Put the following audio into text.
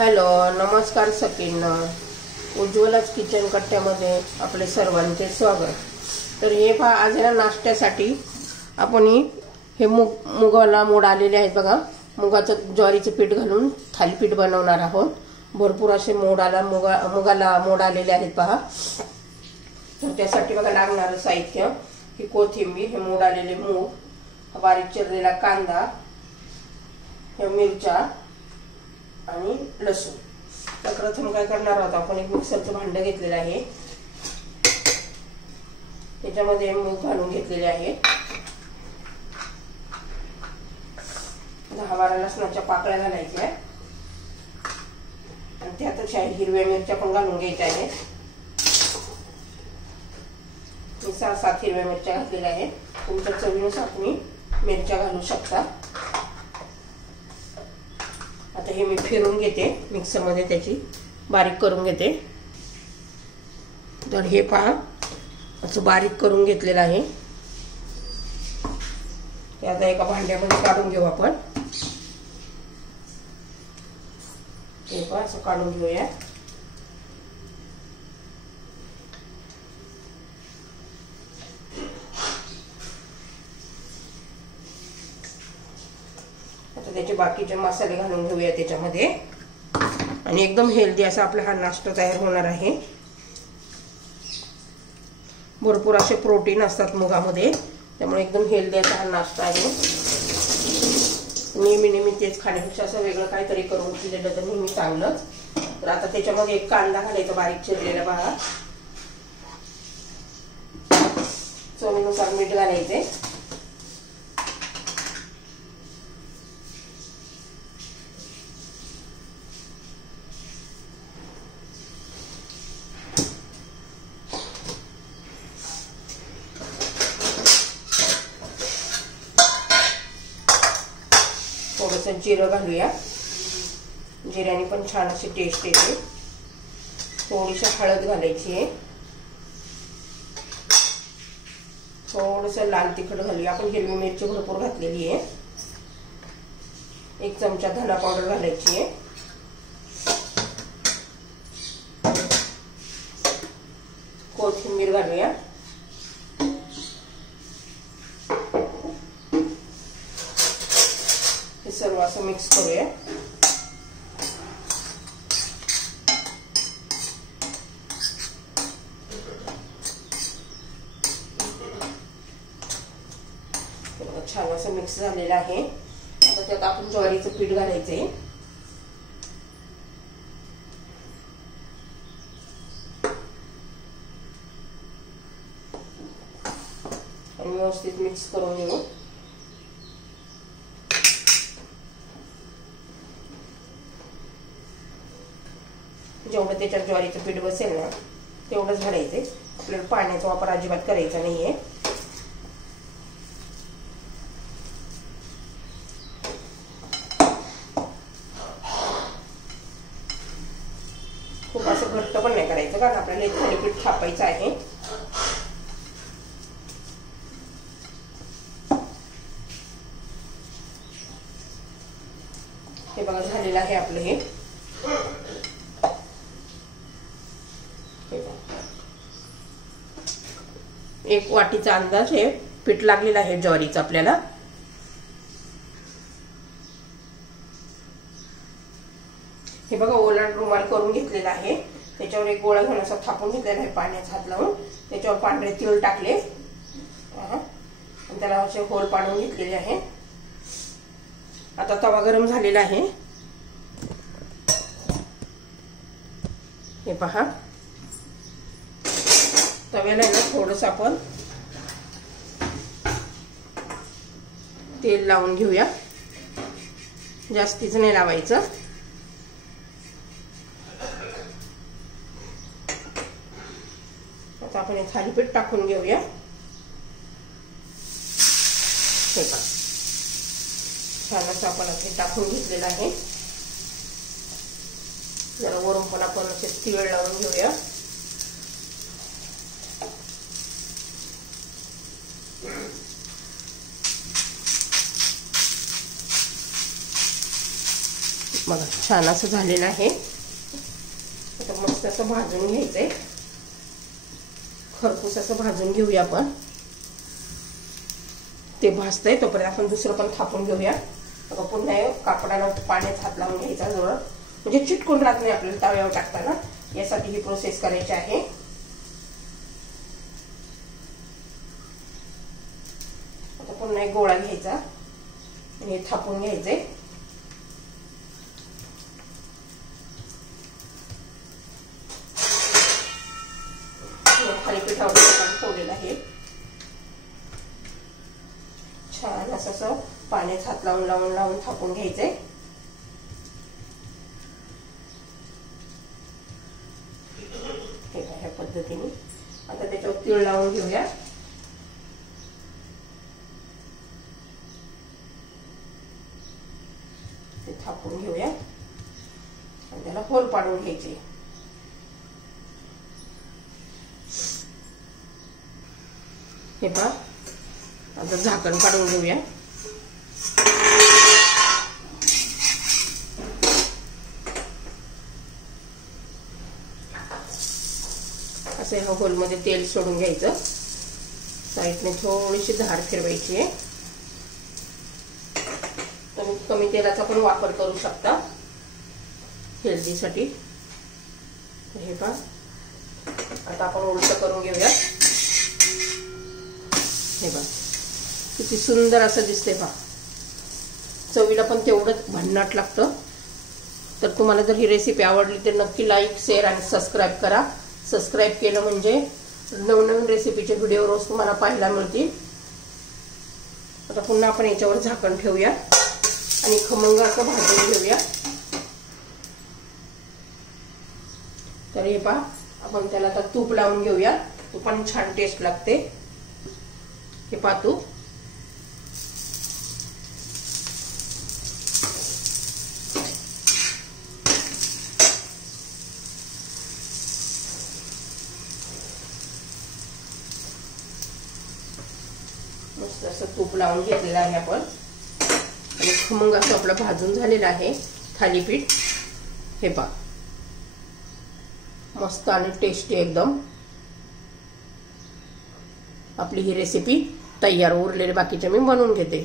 Hello, नमस्कार सगळ्यांना. उज्ज्वलाच kitchen कट्ट्यामध्ये आपले सर्वांचे स्वागत. तर हे पहा, आज या नाश्त्यासाठी आपण हे मुगाला मोड आलेले आहेत बघा. मुगाचं ज्वारीचं पीठ घालून थालीपीठ बनवणार आहोत. भरपूर असे मुगाला मोड आलेले आहेत पहा. तर त्यासाठी बघा लागणारं साहित्य: ही कोथिंबीर, हे मोड आलेले मूग, बारीक चिरलेला कांदा, हे मिरच्या आणि लसूण. तर प्रथम काय करणार आहोत, आपण एक मिक्सरचं भांडं घेतलेलं आहे. त्याच्यामध्ये मूग घालून घेतलेले आहे. 10-12 लसणाच्या पाकळ्या घालायच्या आणि त्यातच हिरव्या मिरच्या पण घालून घ्यायच्या आहेत. मी 6-7 हिरव्या मिरच्या घातलेल्या आहेत. तुमच्या चवीनुसार तुम्ही मिरच्या घालू शकता. आता हे मी फिरून घेते मिक्सरमध्ये, त्याची बारीक करून घेते. तर हे पहा, असं बारीक करून घेतलेलं आहे. ते आता एका भांड्यामध्ये काढून घेऊ आपण. हे पहा, असं काढून घेऊया. आता त्याचे बाकीचे मसाले घालून घेऊया त्याच्यामध्ये आणि एकदम हेल्दी असा आपला हा नाश्ता तयार होणार आहे. भरपूर असे प्रोटीन असतात मुगामध्ये, त्यामुळे एकदम हेल्दी असा हा नाश्ता आहे. नेहमी तेच खाण्यापेक्षा असं वेगळं काहीतरी करून दिलेलं तर नेहमी चांगलंच. तर आता त्याच्यामध्ये एक कांदा घालायचा बारीक चिरलेला बघा. चवीनुसार मीठ घालायचे. थोडंसं जिरं घालूया. जिऱ्याने पण छान अशी टेस्ट येते. थोडीशी हळद घालायची आहे. थोडंसं लाल तिखट घालूया. आपण हिरवी मिरची भरपूर घातलेली आहे. 1 चमचा धना पावडर घालायची आहे. कोथिंबीर घालूया. हे सर्व असं मिक्स करूया. छान असं मिक्स झालेलं आहे. आता त्यात आपण ज्वारीचं पीठ घालायचंय. आणि व्यवस्थित मिक्स करून घेऊ. जेवढं त्याच्यात ज्वारीचं पीठ बसेल ना तेवढंच घालायचंय. आपल्याला पाण्याचा वापर अजिबात करायचा नाहीये. खूप असं घट्ट पण नाही करायचं, कारण आपल्याला एक थालीपीठ थापायचं आहे. हे बघा, झालेलं आहे आपलं हे. एक वाटीचा अंदाज हे पीठ लागलेलं आहे ज्वारीचं आपल्याला. हे बघा, ओला रुमाल करून घेतलेला आहे. त्याच्यावर एक गोळा घेऊन असा थापून घेतलेला आहे पाण्याचा हात लावून. त्याच्यावर पांढरे तीळ टाकले आणि त्याला असे होल पाडून घेतलेले आहे. आता तवा गरम झालेला आहे. हे पहा, तव्याला ना थोडंसं आपण तेल लावून घेऊया. जास्तीच नाही लावायचं. आता आपण हे थालीपीठ टाकून घेऊया. हे पहा, छान असं आपण हे टाकून घेतलेलं आहे. जरा वरून पण आपण असे तीळ लावून घेऊया. बघा छान असं झालेलं आहे. आता मस्त असं भाजून घ्यायचंय, खरपूस असं भाजून घेऊया आपण. ते भाजतंय तोपर्यंत आपण दुसरं पण थापून घेऊया. आता पुन्हा कापडाला पाण्यात हात लावून घ्यायचा जवळ, म्हणजे चिटकून राहत नाही आपल्याला तव्यावर टाकताना. यासाठी ही प्रोसेस करायची आहे. आता पुन्हा एक गोळा घ्यायचा आणि हे थापून घ्यायचे. थालीपीठावर ठेवलेलं आहे. छान असं पाण्यात हात लावून लावून लावून थापून घ्यायचंय. ह्या पद्धतीने आता त्याच्यावर तीळ लावून घेऊया. ते थापून घेऊया आणि त्याला होल पाडून घ्यायचे. हे पहा, आता झाकण काढून घेऊया. असे ह्या होलमध्ये तेल सोडून घ्यायचं. साईडने थोडीशी धार फिरवायची आहे. तुम्ही कमी तेलाचा पण वापर करू शकता हेल्दीसाठी. हे पहा, आता आपण उलट करून घेऊया. हे बघा किती सुंदर असं दिसते. पहा, चवीला पण तेवढंच भन्नाट लागतं. तर तुम्हाला जर ही रेसिपी आवडली तर नक्की लाईक, शेअर आणि सबस्क्राईब करा. सबस्क्राईब केलं म्हणजे नवनवीन रेसिपीचे व्हिडिओ रोज तुम्हाला पाहायला मिळतील. आता पुन्हा आपण याच्यावर झाकण ठेवूया आणि खमंग असं भाजून घेऊया. तर हे पहा, आपण त्याला आता तूप लावून घेऊया. तुपाने छान टेस्ट लागते. हे पहा तूप. मस्त असं तूप लावून घेतलेलं आहे आपण आणि खमंग असं आपलं भाजून झालेलं आहे थालीपीठ. हे पहा, मस्त आणि टेस्टी एकदम. आपली ही रेसिपी तयार. उरलेले बाकीचे मी बनवून घेते.